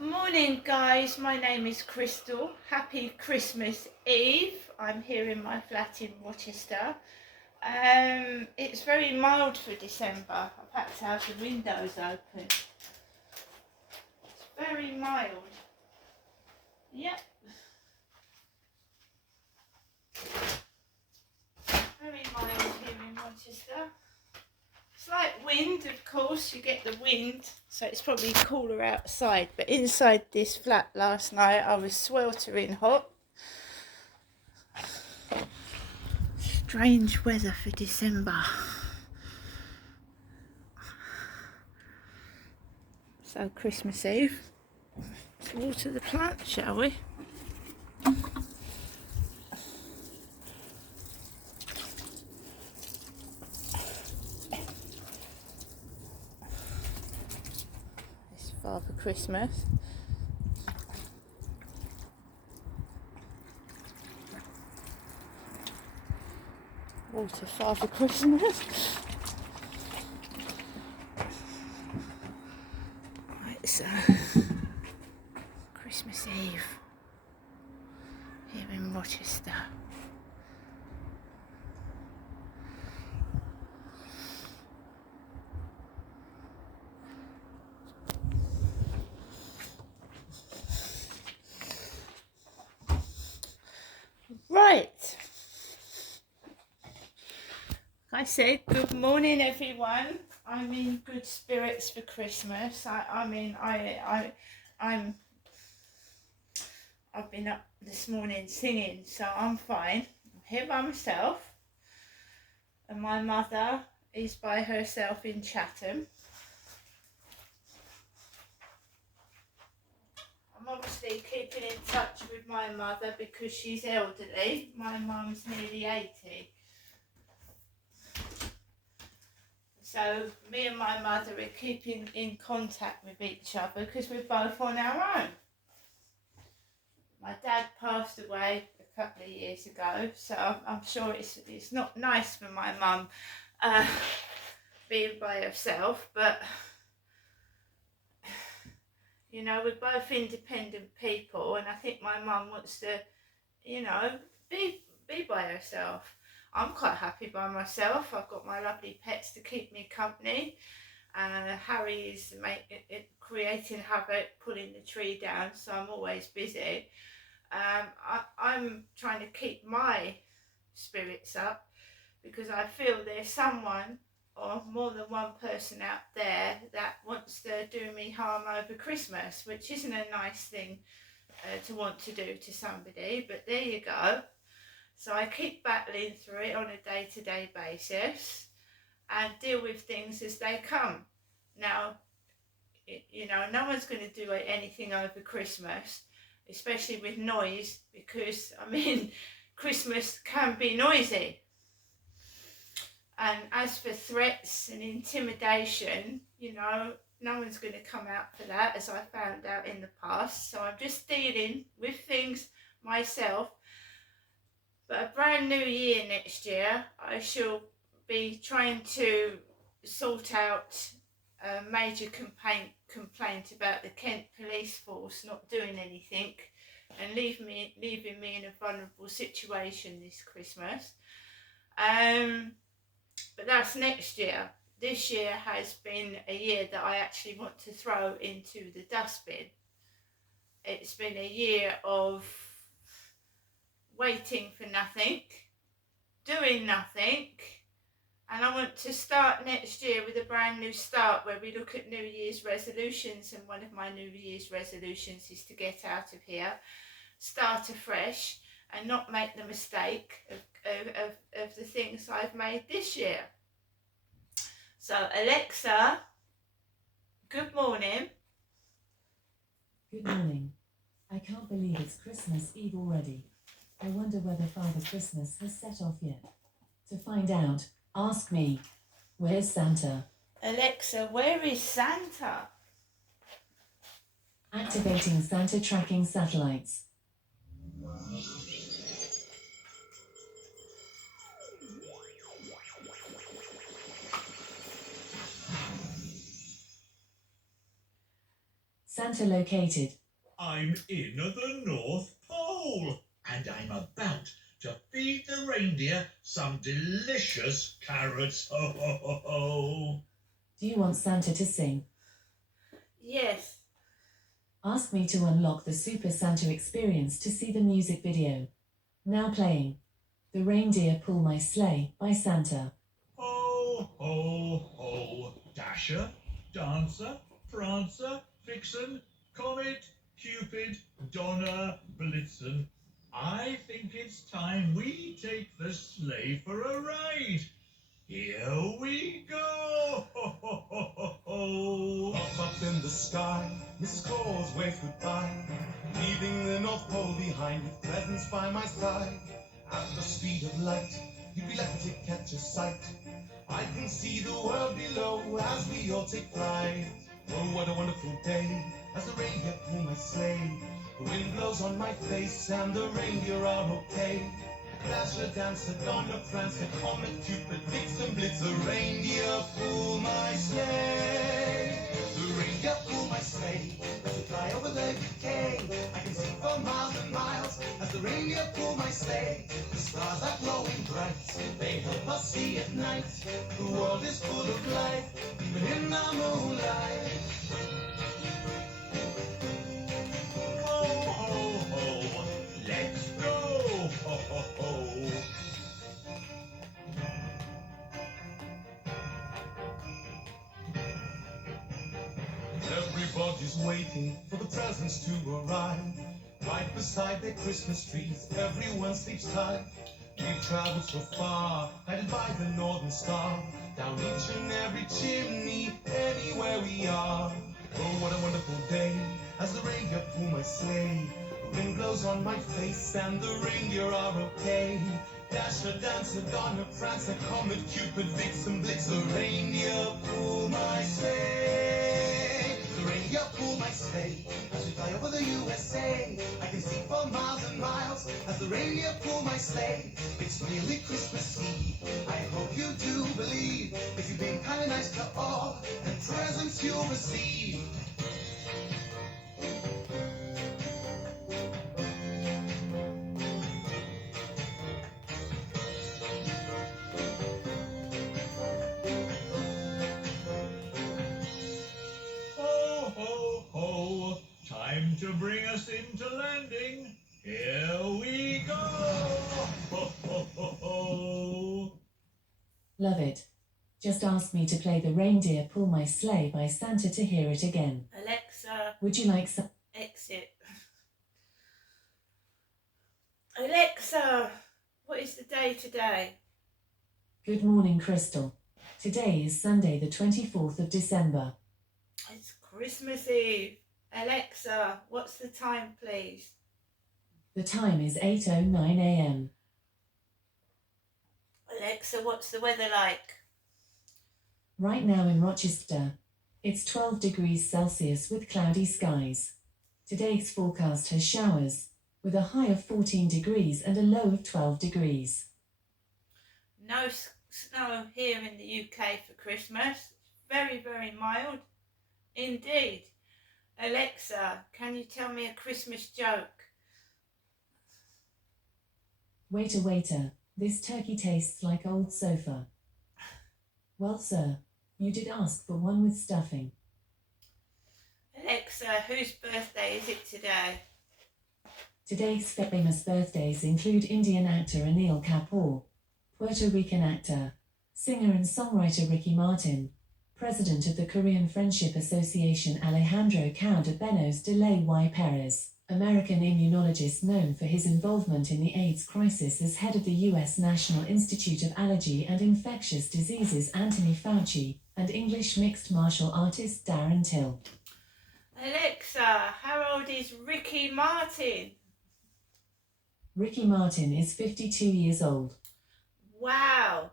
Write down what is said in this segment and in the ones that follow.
Morning guys, my name is Crystal. Happy Christmas Eve. I'm here in my flat in Rochester. It's very mild for December. I've had to have the windows open. It's very mild. Yep. Very mild here in Rochester. Slight wind, of course, you get the wind, so it's probably cooler outside. But inside this flat last night, I was sweltering hot. Strange weather for December. So Christmas Eve. Let's water the plant, shall we? It's Father Christmas. Water Father Christmas. Right, so Christmas Eve here in Rochester. Right. Like I said, good morning everyone. I'm in good spirits for Christmas. I've been up this morning singing, so I'm fine. I'm here by myself, and my mother is by herself in Chatham. I'm obviously keeping in touch with my mother because she's elderly. My mum's nearly 80. So me and my mother are keeping in contact with each other because we're both on our own. My dad passed away a couple of years ago, so I'm sure it's not nice for my mum being by herself, but you know, we're both independent people, and I think my mum wants to, you know, be by herself. I'm quite happy by myself. I've got my lovely pets to keep me company. Harry is creating havoc, pulling the tree down, so I'm always busy. I'm trying to keep my spirits up because I feel there's someone or more than one person out there that wants to do me harm over Christmas, which isn't a nice thing to want to do to somebody, but there you go. So I keep battling through it on a day-to-day basis and deal with things as they come. Now, you know, no one's going to do anything over Christmas, especially with noise, because, I mean, Christmas can be noisy. And as for threats and intimidation, you know, no one's going to come out for that, as I found out in the past. So I'm just dealing with things myself. But a brand new year next year, I shall be trying to sort out a major complaint about the Kent police force not doing anything and leaving me in a vulnerable situation this Christmas. But that's next year. This year has been a year that I actually want to throw into the dustbin. It's been a year of waiting for nothing, doing nothing, and I want to start next year with a brand new start where we look at New Year's resolutions, and one of my New Year's resolutions is to get out of here, start afresh, and not make the mistake of the things I've made this year. So Alexa, good morning. Good morning. I can't believe it's Christmas Eve already. I wonder whether Father Christmas has set off yet. To find out, ask me, where's Santa? Alexa, where is Santa? Activating Santa tracking satellites. Santa located. I'm in the North Pole, and I'm about to feed the reindeer some delicious carrots. Ho, ho, ho, ho. Do you want Santa to sing? Yes. Ask me to unlock the Super Santa experience to see the music video. Now playing. The Reindeer Pull My Sleigh by Santa. Ho, ho, ho. Dasher, Dancer, Prancer, Vixen, Comet, Cupid, Donner, Blitzen. I think it's time we take the sleigh for a ride. Here we go! Ho, ho, ho, ho, ho. Up in the sky, Mrs. Claus waves goodbye, leaving the North Pole behind with presents by my side. At the speed of light, you'd be lucky to catch a sight. I can see the world below as we all take flight. Oh, what a wonderful day, as the reindeer pull my sleigh. The wind blows on my face and the reindeer are okay. Dasher, Dancer, Donner, Prancer, Comet, Cupid, Vixen, Blitz, the reindeer pull my sleigh. The reindeer pull my sleigh as we fly over the UK. I can see for miles and miles as the reindeer pull my sleigh. The stars are glowing bright, they help us see at night. The world is full of life, even in the moonlight. Ho, ho, ho. Let's go! Ho, ho, ho. Everybody's waiting for the presents to arrive. Right beside their Christmas trees, everyone sleeps tight. We've traveled so far, guided by the northern star. Down each and every chimney, anywhere we are. Oh, what a wonderful day, as the reindeer pull my sleigh. The wind blows on my face and the reindeer are okay. Dasher, Dancer, Donner, Prancer, Comet, Cupid, Vixen, Blitz, the reindeer pull my sleigh. The reindeer pull my sleigh as we fly over the USA. I can see for miles and miles as the reindeer pull my sleigh. It's nearly Christmas Eve, I hope you do believe, if you've been kind of nice to all, and presents you'll receive. Ho, ho, ho. Time to bring us into landing. Here we go! Ho, ho, ho, ho. Love it. Just ask me to play The Reindeer Pull My Sleigh by Santa to hear it again. Alexa, Would you like some? exit. Alexa, what is the day today? Good morning, Crystal. Today is Sunday, the 24th of December. It's Christmas Eve. Alexa, what's the time, please? The time is 8:09 a.m. Alexa, what's the weather like? Right now in Rochester, it's 12 degrees Celsius with cloudy skies. Today's forecast has showers, with a high of 14 degrees and a low of 12 degrees. No snow here in the UK for Christmas. Very, very mild. Indeed. Alexa, can you tell me a Christmas joke? Waiter, waiter, this turkey tastes like old sofa. Well, sir, you did ask for one with stuffing. Alexa, whose birthday is it today? Today's famous birthdays include Indian actor Anil Kapoor, Puerto Rican actor, singer and songwriter Ricky Martin, President of the Korean Friendship Association Alejandro Calder-Benos de Ley y Perez, American immunologist known for his involvement in the AIDS crisis as head of the U.S. National Institute of Allergy and Infectious Diseases Anthony Fauci, and English mixed martial artist Darren Till. Alexa, how old is Ricky Martin? Ricky Martin is 52 years old. Wow.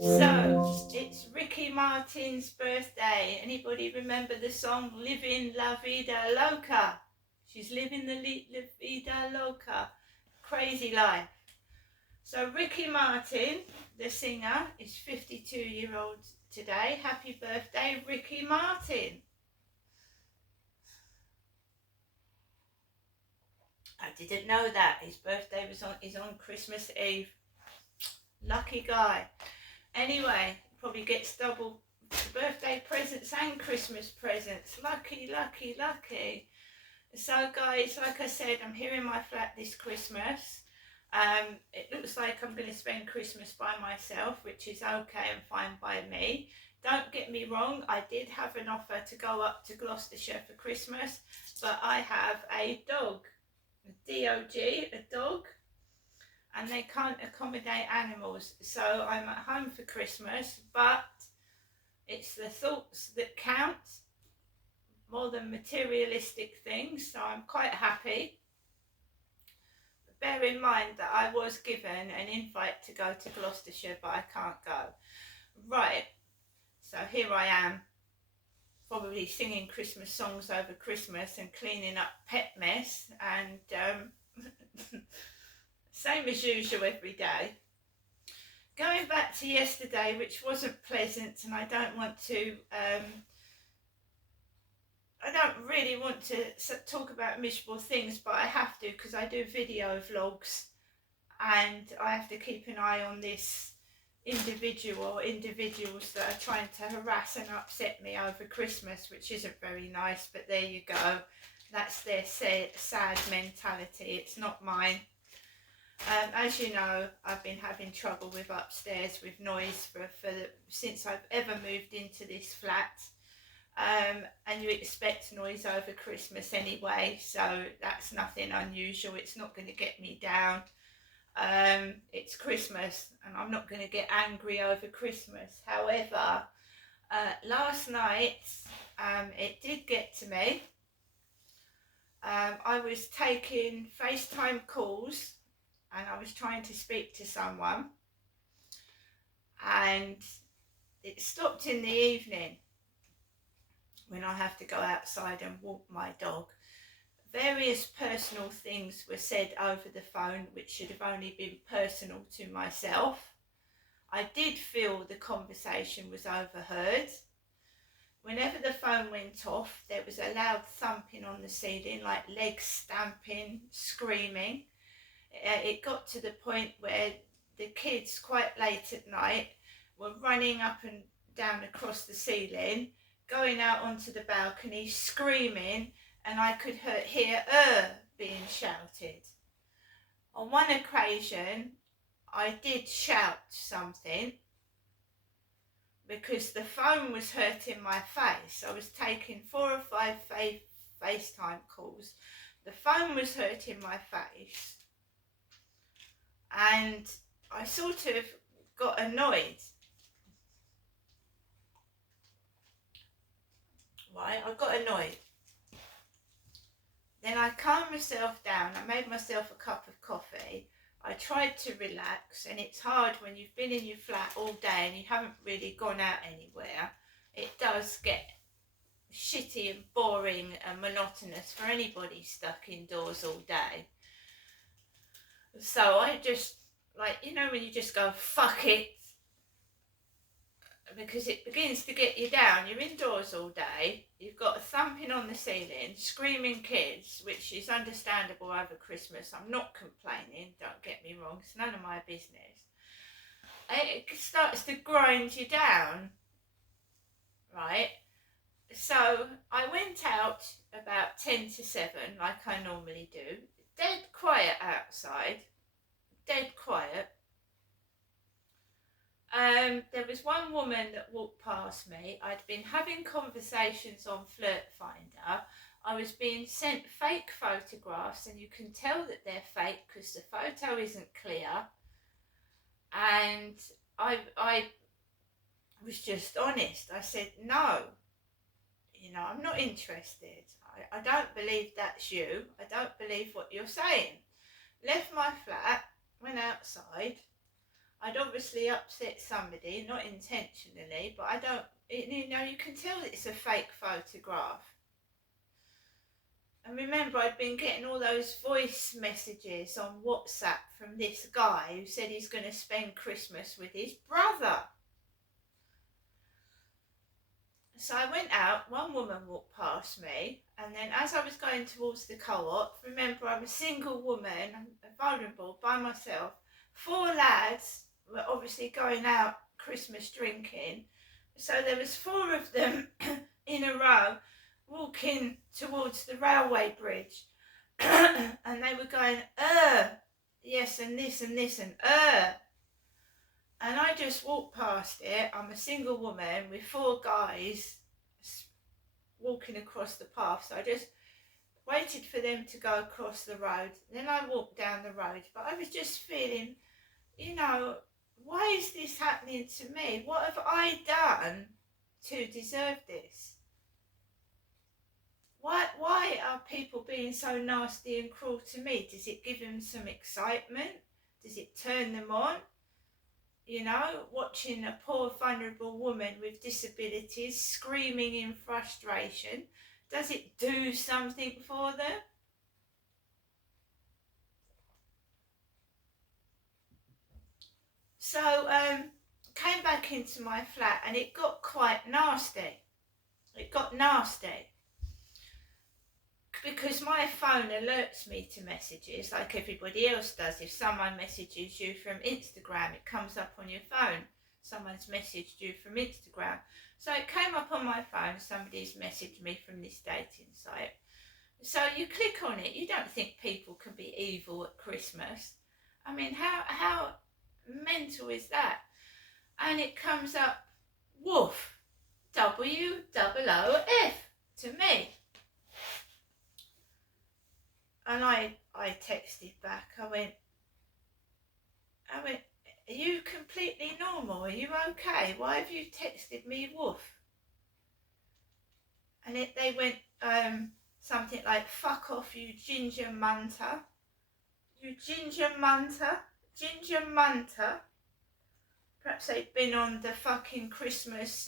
So, it's Ricky Martin's birthday. Anybody remember the song Living La Vida Loca? She's living the La Vida Loca. Crazy life. So Ricky Martin, the singer, is 52-year-old today. Happy birthday, Ricky Martin. I didn't know that. His birthday is on Christmas Eve. Lucky guy. Anyway, probably gets double birthday presents and Christmas presents. Lucky, lucky, lucky. So guys, like I said, I'm here in my flat this Christmas. It looks like I'm going to spend Christmas by myself, which is okay and fine by me. Don't get me wrong, I did have an offer to go up to Gloucestershire for Christmas, but I have a dog, a D-O-G, a dog, and they can't accommodate animals. So I'm at home for Christmas, but it's the thoughts that count more than materialistic things, so I'm quite happy. But bear in mind that I was given an invite to go to Gloucestershire, but I can't go. Right, so here I am, probably singing Christmas songs over Christmas and cleaning up pet mess, and same as usual every day. Going back to yesterday, which wasn't pleasant, and I don't really want to talk about miserable things, but I have to because I do video vlogs and I have to keep an eye on this individuals that are trying to harass and upset me over Christmas, which isn't very nice, but there you go. That's their sad mentality. It's not mine. As you know, I've been having trouble with upstairs with noise since I've ever moved into this flat. And you expect noise over Christmas anyway, so that's nothing unusual. It's not going to get me down. It's Christmas and I'm not going to get angry over Christmas. However, last night it did get to me. I was taking FaceTime calls and I was trying to speak to someone, and it stopped in the evening when I have to go outside and walk my dog. Various personal things were said over the phone which should have only been personal to myself. I did feel the conversation was overheard. Whenever the phone went off, there was a loud thumping on the ceiling, like legs stamping, screaming. It got to the point where the kids, quite late at night, were running up and down across the ceiling, going out onto the balcony, screaming, and I could hear being shouted. On one occasion, I did shout something because the phone was hurting my face. I was taking 4 or 5 FaceTime calls. The phone was hurting my face, and I sort of got annoyed. Right, I got annoyed. Then I calmed myself down. I made myself a cup of coffee. I tried to relax, and it's hard when you've been in your flat all day and you haven't really gone out anywhere. It does get shitty and boring and monotonous for anybody stuck indoors all day. So I just, when you just go, fuck it, because it begins to get you down. You're indoors all day, you've got a thumping on the ceiling, screaming kids, which is understandable over Christmas. I'm not complaining, don't get me wrong, it's none of my business. It starts to grind you down, right? So I went out about 10 to 7, like I normally do. Dead quiet outside, dead quiet. There was one woman that walked past me. I'd been having conversations on Flirt Finder. I was being sent fake photographs, and you can tell that they're fake because the photo isn't clear. And I was just honest. I said, no, I'm not interested. I don't believe that's you. I don't believe what you're saying. Left my flat, went outside. I'd obviously upset somebody, not intentionally, but I don't, you can tell it's a fake photograph. And remember, I'd been getting all those voice messages on WhatsApp from this guy who said he's going to spend Christmas with his brother. So I went out, one woman walked past me, and then as I was going towards the co-op, remember I'm a single woman, I'm vulnerable, by myself. 4 lads were obviously going out Christmas drinking. So there was 4 of them in a row walking towards the railway bridge. And they were going, yes, and this and this and And I just walked past it. I'm a single woman with 4 guys walking across the path. So I just waited for them to go across the road. Then I walked down the road. But I was just feeling, you know, why is this happening to me? What have I done to deserve this? Why are people being so nasty and cruel to me? Does it give them some excitement? Does it turn them on? You know, watching a poor vulnerable woman with disabilities screaming in frustration, does it do something for them? So came back into my flat and it got quite nasty. It got nasty. Because my phone alerts me to messages like everybody else does. If someone messages you from Instagram, it comes up on your phone. Someone's messaged you from Instagram. So it came up on my phone, somebody's messaged me from this dating site. So you click on it, you don't think people can be evil at Christmas. I mean, how mental is that? And it comes up, woof, WOOF, to me. And I texted back, I went, are you completely normal? Are you okay? Why have you texted me woof? And they went something like, fuck off, you ginger munter. You ginger munter. Ginger munter. Perhaps they'd been on the fucking Christmas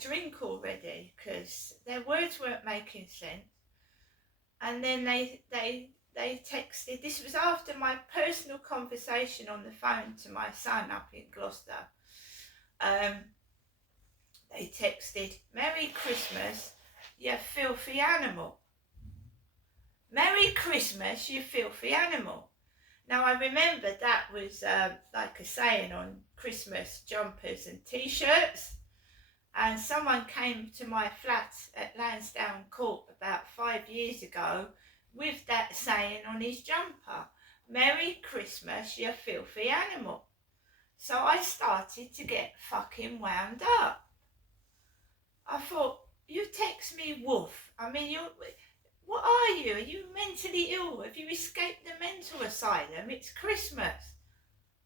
drink already, because their words weren't making sense. And then they texted, this was after my personal conversation on the phone to my son up in Gloucester. They texted, Merry Christmas, you filthy animal. Merry Christmas, you filthy animal. Now I remember that was like a saying on Christmas jumpers and t-shirts. And someone came to my flat at Lansdowne Court about 5 years ago with that saying on his jumper, Merry Christmas, you filthy animal. So I started to get fucking wound up. I thought, you text me woof. I mean, what are you? Are you mentally ill? Have you escaped the mental asylum? It's Christmas.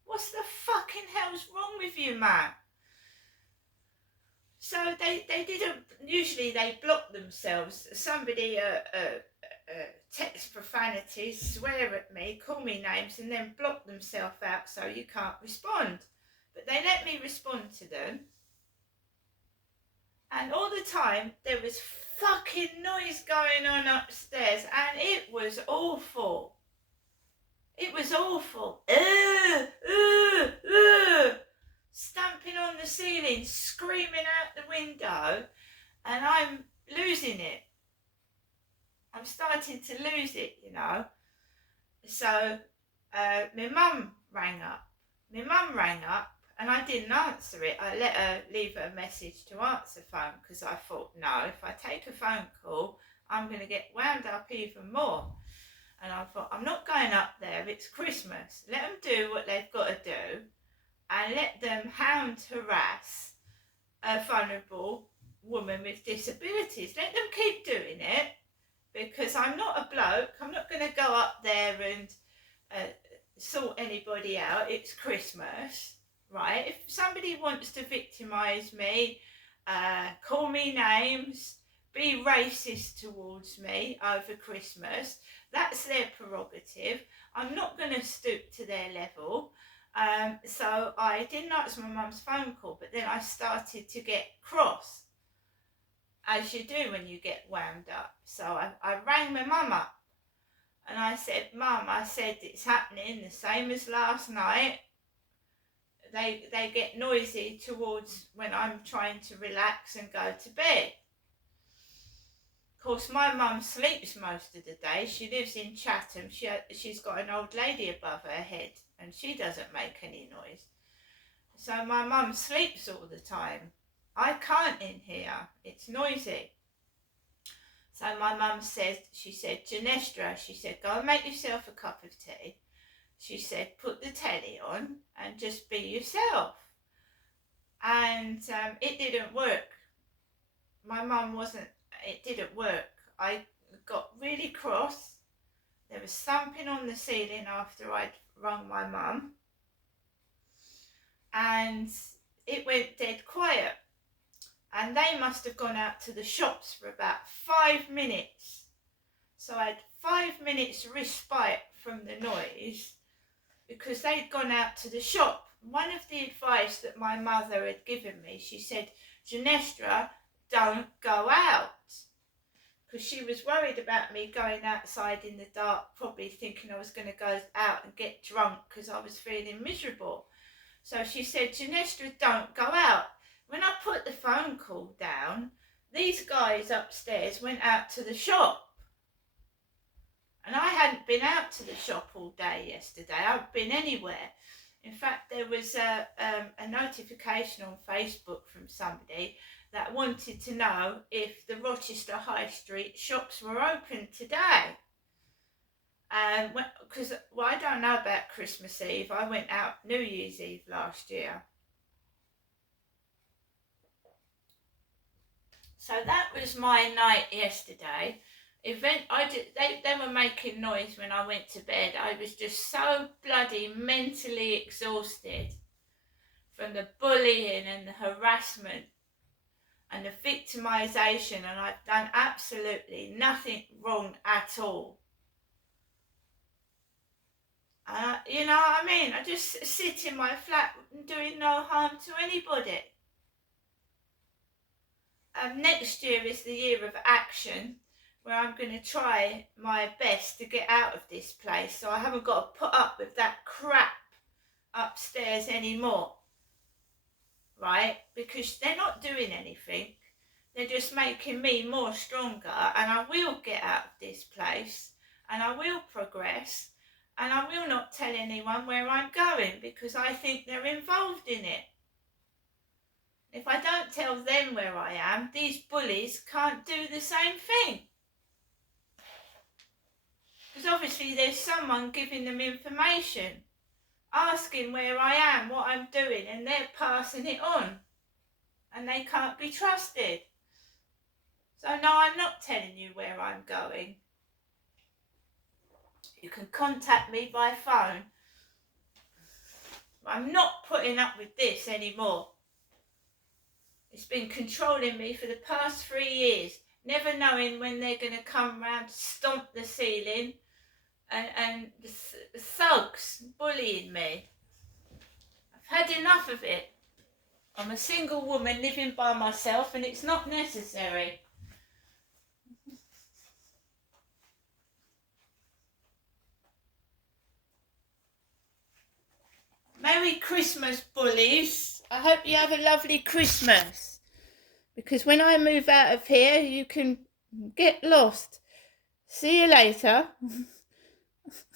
What's the fucking hell's wrong with you, man? So they didn't, usually they block themselves. Somebody text profanities, swear at me, call me names, and then block themselves out so you can't respond. But they let me respond to them. And all the time there was fucking noise going on upstairs and it was awful. It was awful. Stamping on the ceiling, screaming out the window, and I'm losing it. I'm starting to lose it, you know. So my mum rang up. And I didn't answer it. I let her leave a message to answer phone because I thought, no, if I take a phone call, I'm going to get wound up even more. And I thought, I'm not going up there. It's Christmas. Let them do what they've got to do. And let them harass a vulnerable woman with disabilities. Let them keep doing it, because I'm not a bloke. I'm not going to go up there and sort anybody out. It's Christmas, right? If somebody wants to victimise me, call me names, be racist towards me over Christmas, that's their prerogative. I'm not going to stoop to their level. So I didn't answer my mum's phone call, but then I started to get cross. as you do when you get wound up. So I rang my mum up and I said, Mum, I said, it's happening the same as last night. They get noisy towards when I'm trying to relax and go to bed. Of course, my mum sleeps most of the day. She lives in Chatham. She's got an old lady above her head and she doesn't make any noise. So my mum sleeps all the time. I can't in here. It's noisy. So my mum said, she said, Genestra, she said, go and make yourself a cup of tea. She said, put the telly on and just be yourself. And it didn't work. My mum wasn't, it didn't work. I got really cross. There was something on the ceiling after I'd rung my mum. And it went dead quiet. And they must have gone out to the shops for about 5 minutes. So I had 5 minutes respite from the noise because they'd gone out to the shop. One of the advice that my mother had given me, she said, Genestra, don't go out. Because she was worried about me going outside in the dark, probably thinking I was going to go out and get drunk because I was feeling miserable. So she said, Genestra, don't go out. When I put the phone call down, these guys upstairs went out to the shop. And I hadn't been out to the shop all day yesterday. I hadn't been anywhere. In fact, there was a notification on Facebook from somebody that wanted to know if the Rochester High Street shops were open today. Because I don't know about Christmas Eve. I went out New Year's Eve last year. So that was my night yesterday. They were making noise when I went to bed. I was just so bloody mentally exhausted from the bullying and the harassment and the victimisation, and I've done absolutely nothing wrong at all. You know what I mean? I just sit in my flat doing no harm to anybody. Next year is the year of action, where I'm going to try my best to get out of this place, so I haven't got to put up with that crap upstairs anymore, right? Because they're not doing anything. They're just making me more stronger, and I will get out of this place, and I will progress, and I will not tell anyone where I'm going because I think they're involved in it. If I don't tell them where I am, these bullies can't do the same thing. Because obviously there's someone giving them information, asking where I am, what I'm doing, and they're passing it on. And they can't be trusted. So no, I'm not telling you where I'm going. You can contact me by phone. I'm not putting up with this anymore. It's been controlling me for the past 3 years, never knowing when they're going to come round to stomp the ceiling and the thugs bullying me. I've had enough of it. I'm a single woman living by myself and it's not necessary. Merry Christmas, bullies. I hope you have a lovely Christmas. Because when I move out of here, you can get lost. See you later.